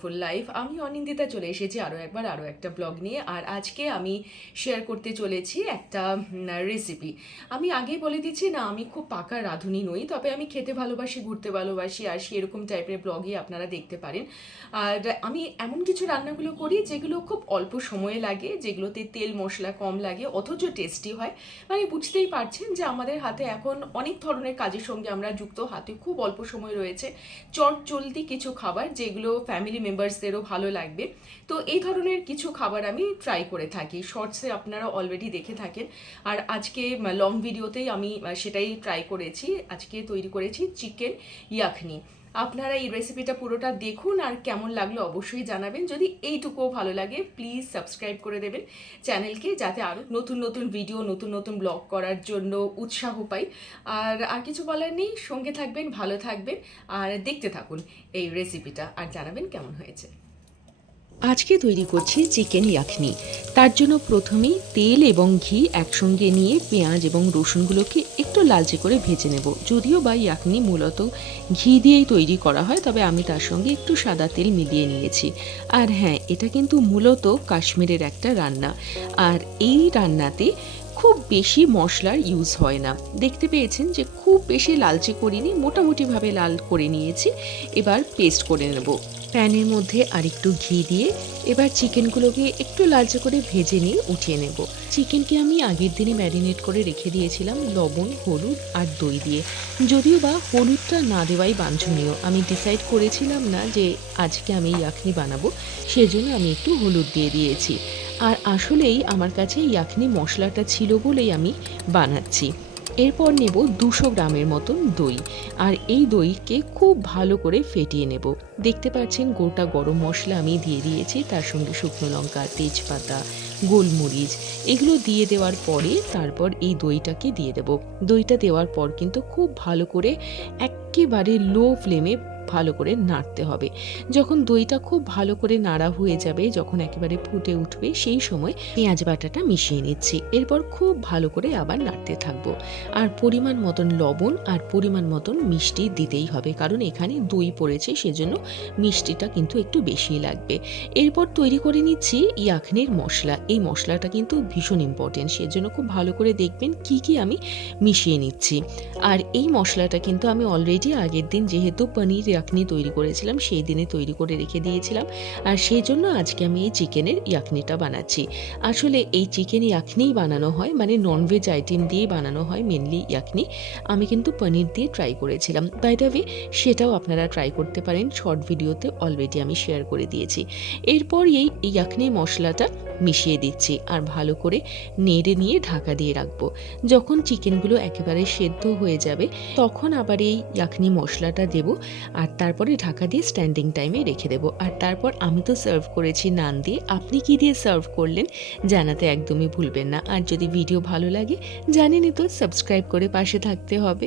Colourful life. আমি অনিন্দিতা চলে এসেছি আরও একটা ব্লগ নিয়ে। আর আজকে আমি শেয়ার করতে চলেছি একটা রেসিপি। আমি আগেই বলে দিচ্ছি না, আমি খুব পাকা রাঁধুনি নই, তবে আমি খেতে ভালোবাসি, ঘুরতে ভালোবাসি, আর সেরকম টাইপের ব্লগই আপনারা দেখতে পারেন। আর আমি এমন কিছু রান্নাগুলো করি যেগুলো খুব অল্প সময়ে লাগে, যেগুলোতে তেল মশলা কম লাগে, অথচ টেস্টি হয়। মানে বুঝতেই পারছেন যে আমাদের হাতে এখন অনেক ধরনের কাজের সঙ্গে আমরা যুক্ত, হাতে খুব অল্প সময় রয়েছে, চট জলদি কিছু খাবার যেগুলো ফ্যামিলি মেম্বার্সদেরও ভালো লাগবে। তো এই ধরনের কিছু খাবার আমি ট্রাই করে থাকি, শর্টসে আপনারা অলরেডি দেখে থাকেন। আর আজকে লং ভিডিওতেই আমি সেটাই ট্রাই করেছি। আজকে তৈরি করেছি চিকেন ইয়াখনি। আপনারা এই রেসিপিটা পুরোটা দেখুন, আর কেমন লাগলো অবশ্যই জানাবেন। যদি এইটুকুও ভালো লাগে প্লিজ সাবস্ক্রাইব করে দেবেন চ্যানেলকে, যাতে আরও নতুন নতুন ভিডিও, নতুন নতুন ব্লগ করার জন্য উৎসাহ পাই। আর কিছু বলার নেই, সঙ্গে থাকবেন, ভালো থাকবেন, আর দেখতে থাকুন এই রেসিপিটা, আর জানাবেন কেমন হয়েছে। আজকে তৈরি করছি চিকেন ইয়াখনি। তার জন্য প্রথমেই তেল এবং ঘি একসঙ্গে নিয়ে পেঁয়াজ এবং রসুনগুলোকে একটু লালচে করে ভেজে নেব। যদিও বা ইয়াখনি মূলত ঘি দিয়েই তৈরি করা হয়, তবে আমি তার সঙ্গে একটু সাদা তেল মিলিয়ে নিয়েছি। আর হ্যাঁ, এটা কিন্তু মূলত কাশ্মীরের একটা রান্না, আর এই রান্নাতে খুব বেশি মশলার ইউজ হয় না। দেখতে পেয়েছেন যে খুব বেশি লালচে করিনি, মোটামুটিভাবে লাল করে নিয়েছি। এবার পেস্ট করে নেব। প্যানের মধ্যে আরেকটু ঘি দিয়ে এবার চিকেনগুলোকে একটু লালচে করে ভেজে নিয়ে উঠিয়ে নেব। চিকেনকে আমি আগের দিনে ম্যারিনেট করে রেখে দিয়েছিলাম লবণ, হলুদ আর দই দিয়ে। যদিও বা হলুদটা না দেওয়াই বাঞ্ছনীয়, আমি ডিসাইড করেছিলাম না যে আজকে আমি ইয়াখনি বানাবো, সেজন্য আমি একটু হলুদ দিয়ে দিয়েছি। আর আসলেই আমার কাছে ইয়াখনি মশলাটা ছিল বলেই আমি বানাচ্ছি। এরপর নেব 200 গ্রামের মতন দই, আর এই দইকে খুব ভালো করে ফেটিয়ে নেব। দেখতে পাচ্ছেন গোটা গরম মশলা আমি দিয়ে দিয়েছি, তার সঙ্গে শুকনো লঙ্কা, তেজপাতা, গোলমরিচ এগুলো দিয়ে দেওয়ার পরে তারপর এই দইটাকে দিয়ে দেব। দইটা দেওয়ার পর কিন্তু খুব ভালো করে একেবারে লো ফ্লেমে ভালো করে নাড়তে হবে। যখন দইটা খুব ভালো করে নাড়া হয়ে যাবে, যখন একেবারে ফুটে উঠবে, সেই সময় পেঁয়াজ বাটাটা মিশিয়ে নিচ্ছি। এরপর খুব ভালো করে আবার নাড়তে থাকবো। আর পরিমাণ মতন লবণ আর পরিমাণ মতন মিষ্টি দিতেই হবে, কারণ এখানে দই পড়েছে, সেজন্য মিষ্টিটা কিন্তু একটু বেশি লাগবে। এরপর তৈরি করে নিচ্ছি ইয়াখনির মশলা। এই মশলাটা কিন্তু ভীষণ ইম্পর্টেন্ট, সেজন্য খুব ভালো করে দেখবেন কি কি আমি মিশিয়ে নিচ্ছি। আর এই মশলাটা কিন্তু আমি অলরেডি আগের দিন, যেহেতু পনির ইয়াখনি তৈরি করেছিলাম, সেই দিনে তৈরি করে রেখে দিয়েছিলাম, আর সেই জন্য আজকে আমি এই চিকেনের ইয়াখনিটা বানাচ্ছি। আসলে এই চিকেন ইয়াখনিই বানানো হয়, মানে ননভেজ আইটেম দিয়ে বানানো হয় মেনলি ইয়াখনি। আমি কিন্তু পনির দিয়ে ট্রাই করেছিলাম, বাই দ্য ওয়ে সেটাও আপনারা ট্রাই করতে পারেন, শর্ট ভিডিওতে অলরেডি আমি শেয়ার করে দিয়েছি। এরপর এই ইয়াখনি মশলাটা মিশিয়ে দিচ্ছি আর ভালো করে নেড়ে নিয়ে ঢাকা দিয়ে রাখবো। যখন চিকেনগুলো একেবারে সেদ্ধ হয়ে যাবে, তখন আবার এই ইয়াখনি মশলাটা দেব, আর তারপরে ঢাকা দিয়ে স্ট্যান্ডিং টাইমে রেখে দেবো। আর তারপর আমি তো সার্ভ করেছি নান দিয়ে, আপনি কি দিয়ে সার্ভ করলেন জানাতে একদমই ভুলবেন না। আর যদি ভিডিও ভালো লাগে, জানেনই তো সাবস্ক্রাইব করে পাশে থাকতে হবে।